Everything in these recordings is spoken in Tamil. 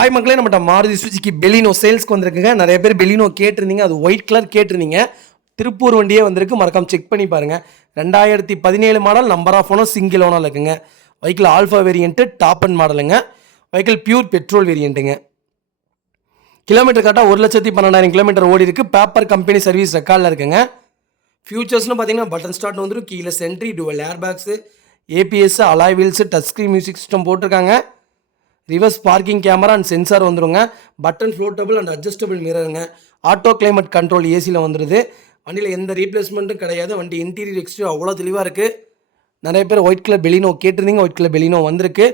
ஹாய் மக்களே, நம்மகிட்ட மாருதி சுசுகி பெலினோ சேல்ஸ்க்கு வந்திருக்குங்க. நிறைய பேர் பெலினோ கேட்டிருந்தீங்க. அது ஒயிட் கலர் கேட்டிருந்தீங்க. திருப்பூர் வண்டியே வந்திருக்கு. மறக்காம செக் பண்ணி பாருங்கள். 2017 model, number of owner single owner இருக்குங்க. Vehicle Alpha variant, top and மாடலுங்க. வெஹிக்கிள் பியூர் பெட்ரோல் வேரியண்ட்டுங்க. கிலோமீட்டர் கரெக்டாக 1,12,000 கிலோமீட்டர் ஓடி இருக்குது. பேப்பர் கம்பெனி சர்வீஸ் ரெக்கார்டில் இருக்குங்க. ஃபியூச்சர்ஸ்னு பார்த்தீங்கன்னா பட்டன் ஸ்டார்ட் வந்துடும். கீழே சென்ட்ரி, dual air bags, ABS, alloy wheels, touch screen music system போட்டிருக்காங்க. Reverse parking camera and sensor வந்துடுங்க. பட்டன் ஃப்ளோட்டபிள் அண்ட் அட்ஜஸ்டபிள் மிரருங்க. ஆட்டோ கிளைமேட் கண்ட்ரோல் ஏசியில் வந்துடுது. வண்டியில் எந்த ரீப்ளேஸ்மெண்ட்டும் கிடையாது. வண்டி இன்டீரியர் எக்ஸ்டீரியர் அவ்வளோ தெளிவாக இருக்குது. நிறைய பேர் ஒயிட் கலர் பெலினோ கேட்டிருந்தீங்க. ஒயிட் கலர் பெலினோ வந்திருக்கு.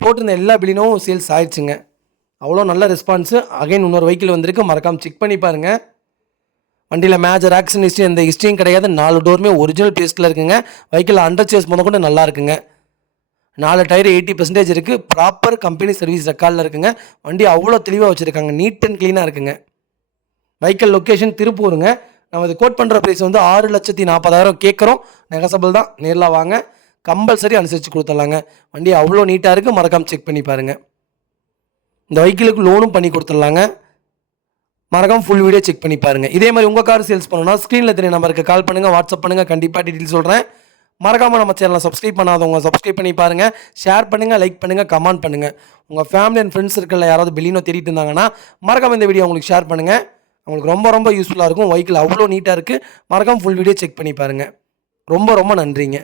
போட்டிருந்த எல்லா பெலினோவும் சேல்ஸ் ஆயிடுச்சுங்க. அவ்வளோ நல்ல ரெஸ்பான்ஸு. அகைன் இன்னொரு வெஹிக்கிள் வந்திருக்கு. மறக்காமல் செக் பண்ணி பாருங்கள். வண்டியில் மேஜர் ஆக்சிடென்ட் ஹிஸ்ட்ரி எந்த ஹிஸ்ட்ரியும் கிடையாது. 4 டோருமே ஒரிஜினல் பேஸ்ட்டில் இருக்குங்க. வெஹிக்கிள் அண்டர் சேஸ் முதல் கொண்டு நல்லா இருக்குங்க. 4 டயர் 80% இருக்குது. ப்ராப்பர் கம்பெனி சர்வீஸ் ரெக்கார்டில் இருக்குங்க. வண்டி அவ்வளோ தெளிவாக வச்சுருக்காங்க. நீட் அண்ட் க்ளீனாக இருக்குங்க. வெஹிக்கிள் லொக்கேஷன் திருப்பூருங்க. நம்ம இது கோட் பண்ணுற ப்ரைஸ் வந்து 6,40,000 கேட்குறோம். நெகசபிள் தான். நேரில் வாங்க, கம்பல்சரி அனுசரித்து கொடுத்துடலாங்க. வண்டி அவ்வளோ நீட்டாக இருக்குது. மறக்காமல் செக் பண்ணி பாருங்கள். இந்த வெஹிக்கிளுக்கு லோனும் பண்ணி கொடுத்துடலாங்க. மறக்காம ஃபுல் வீடியோ செக் பண்ணி பாருங்கள். இதே மாதிரி உங்கள் கார் சேல்ஸ் பண்ணணும்னா ஸ்க்ரீனில் தெரிய நம்பருக்கு கால் பண்ணுங்கள், வாட்ஸ்அப் பண்ணுங்கள். கண்டிப்பாக டீட்டெயில் சொல்கிறேன். மறக்காமல் நம்ம சேனலை சப்ஸ்கிரைப் பண்ணாதவங்க சப்ஸ்கிரைப் பண்ணி பாருங்கள். ஷேர் பண்ணுங்கள், லைக் பண்ணுங்கள், கமெண்ட் பண்ணுங்கள். உங்கள் ஃபேமிலி அண்ட் ஃப்ரெண்ட்ஸ் சர்க்கிளில் யாராவது பெலினோ தேடிட்டு இருந்தாங்கன்னா மறக்காமல் இந்த வீடியோ உங்களுக்கு ஷேர் பண்ணுங்கள். உங்களுக்கு ரொம்ப ரொம்ப யூஸ்ஃபுல்லாக இருக்கும். வெஹிக்கிள் அவ்வளோ நீட்டாக இருக்குது. மறக்காமல் ஃபுல் வீடியோ செக் பண்ணி பாருங்கள். ரொம்ப ரொம்ப நன்றிங்க.